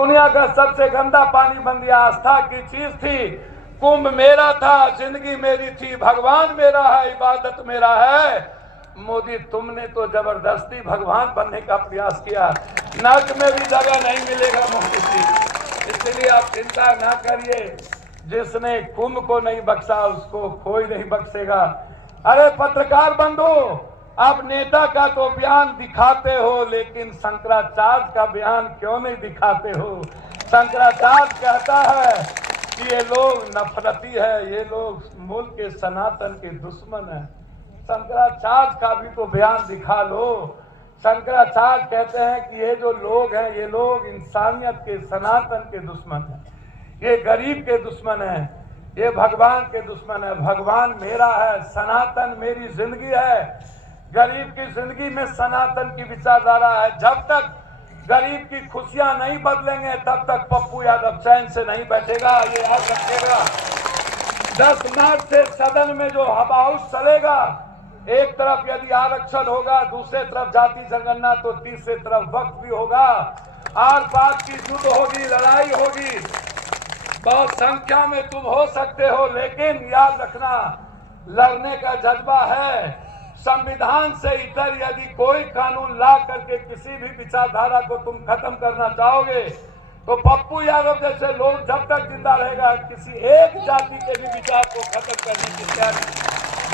दुनिया का सबसे गंदा पानी बन गया। आस्था की चीज थी, कुंभ मेरा था, जिंदगी मेरी थी, भगवान मेरा है, इबादत मेरा है। मोदी तुमने तो जबरदस्ती भगवान बनने का प्रयास किया। नर्क में भी जगह नहीं मिलेगा मोदी जी, इसलिए आप चिंता ना करिए। जिसने कुंभ को नहीं बख्शा उसको कोई नहीं बख्शेगा। अरे पत्रकार बंधु, आप नेता का तो बयान दिखाते हो, लेकिन शंकराचार्य का बयान क्यों नहीं दिखाते हो? शंकराचार्य कहता है कि ये लोग नफरती है, ये लोग मुल्क के सनातन के दुश्मन है। शंकराचार्य का भी तो बयान दिखा लो। शंकराचार्य कहते हैं कि ये जो लोग हैं, ये लोग इंसानियत के, सनातन के दुश्मन हैं, ये गरीब के दुश्मन हैं, ये भगवान के दुश्मन है। भगवान मेरा है, सनातन मेरी जिंदगी है। गरीब की जिंदगी में सनातन की विचारधारा है। जब तक गरीब की खुशियां नहीं बदलेंगे तब तक पप्पू यादव चैन से नहीं बैठेगा, ये याद रखिएगा। 10 मार्च से सदन में जो हवाउस चलेगा, एक तरफ यदि आरक्षण होगा, दूसरे तरफ जाति जनगणना, तो तीसरे तरफ वक्त भी होगा। आर पार की युद्ध होगी, लड़ाई होगी। बहुत संख्या में तुम हो सकते हो, लेकिन याद रखना लड़ने का जज्बा है। संविधान से इतर यदि कोई कानून ला करके किसी भी विचारधारा को तुम खत्म करना चाहोगे, तो पप्पू यादव जैसे लोग जब तक जिंदा रहेगा, किसी एक जाति के भी विचार को खत्म करने की तैयारी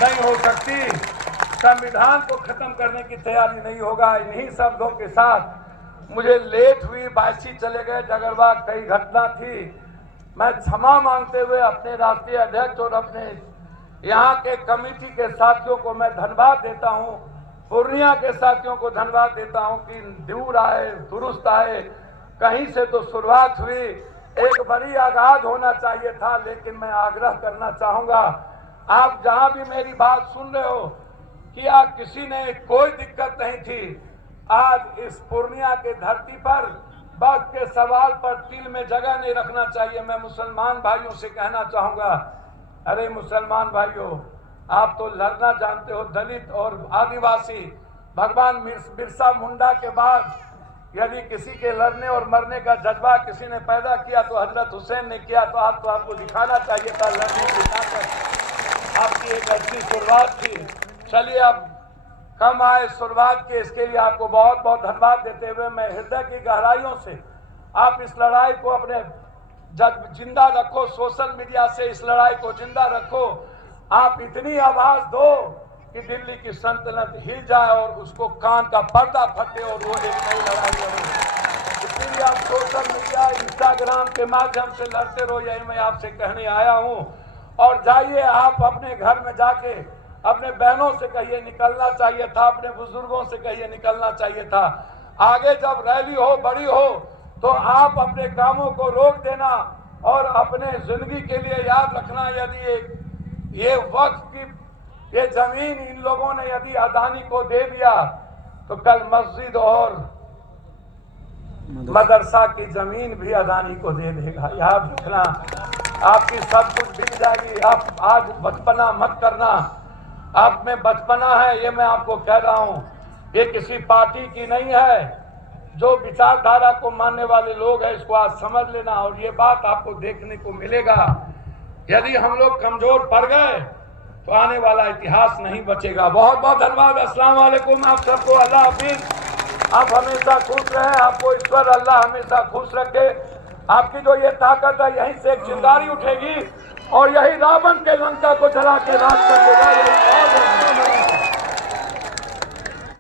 नहीं हो सकती। संविधान को खत्म करने की तैयारी नहीं होगा। इन्हीं शब्दों के साथ मुझे लेट हुई, बायसी चले गए, डगरवार कई घटना थी। मैं क्षमा मांगते हुए अपने राष्ट्रीय अध्यक्ष और अपने यहाँ के कमेटी के साथियों को मैं धन्यवाद देता हूँ। पूर्णिया के साथियों को धन्यवाद देता हूँ कि दूर आए, दुरुस्त आए। कहीं से तो शुरुआत हुई, एक बड़ी आगाज होना चाहिए था, लेकिन मैं आग्रह करना चाहूंगा, आप जहां भी मेरी बात सुन रहे हो, कि आज किसी ने कोई दिक्कत नहीं थी। आज इस पूर्णिया के धरती पर वक्त के सवाल पर तिल में जगह नहीं रखना चाहिए। मैं मुसलमान भाइयों से कहना चाहूंगा, अरे मुसलमान भाइयों, आप तो लड़ना जानते हो, दलित और आदिवासी। भगवान बिरसा मुंडा के बाद यदि किसी के लड़ने और मरने का जज्बा किसी ने पैदा किया तो हजरत हुसैन ने किया। तो आपको दिखाना चाहिए था लड़ने की ताकत। आपकी एक अच्छी शुरुआत थी। चलिए, अब कम आए शुरुआत के, इसके लिए आपको बहुत बहुत धन्यवाद देते हुए मैं हृदय की गहराइयों से आप इस लड़ाई को अपने जिंदा रखो। सोशल मीडिया से इस लड़ाई को जिंदा रखो। आप इतनी आवाज दो कि दिल्ली की सल्तनत हिल जाए और उसको कान का पर्दा फटे और वो एक नई लड़ाई लड़े। इसलिए आप सोशल मीडिया, इंस्टाग्राम के माध्यम से लड़ते रहो, यही मैं आपसे कहने आया हूँ। और जाइए, आप अपने घर में जाके अपने बहनों से कहिए निकलना चाहिए था, अपने बुजुर्गों से कहिए निकलना चाहिए था। आगे जब रैली हो, बड़ी हो, तो आप अपने कामों को रोक देना और अपने जिंदगी के लिए याद रखना, यदि ये वक्त की ये जमीन इन लोगों ने यदि अदानी को दे दिया, तो कल मस्जिद और मदरसा की जमीन भी अदानी को दे देगा। याद रखना, आपकी सब कुछ बिक जाएगी। आप आज बचपना मत करना। आप में बचपना है, ये मैं आपको कह रहा हूँ। ये किसी पार्टी की नहीं है। जो विचारधारा को मानने वाले लोग हैं, इसको आज समझ लेना। और ये बात आपको देखने को मिलेगा, यदि हम लोग कमजोर पड़ गए तो आने वाला इतिहास नहीं बचेगा। बहुत बहुत धन्यवाद। अस्सलाम वालेकुम आप सबको। अल्लाह हाफिज। आप हमेशा खुश रहें। आपको ईश्वर अल्लाह हमेशा खुश रखे। आपकी जो ये ताकत है, यहीं से एक चिंगारी उठेगी और यही रावण के लंका को जला के राज कर देगा।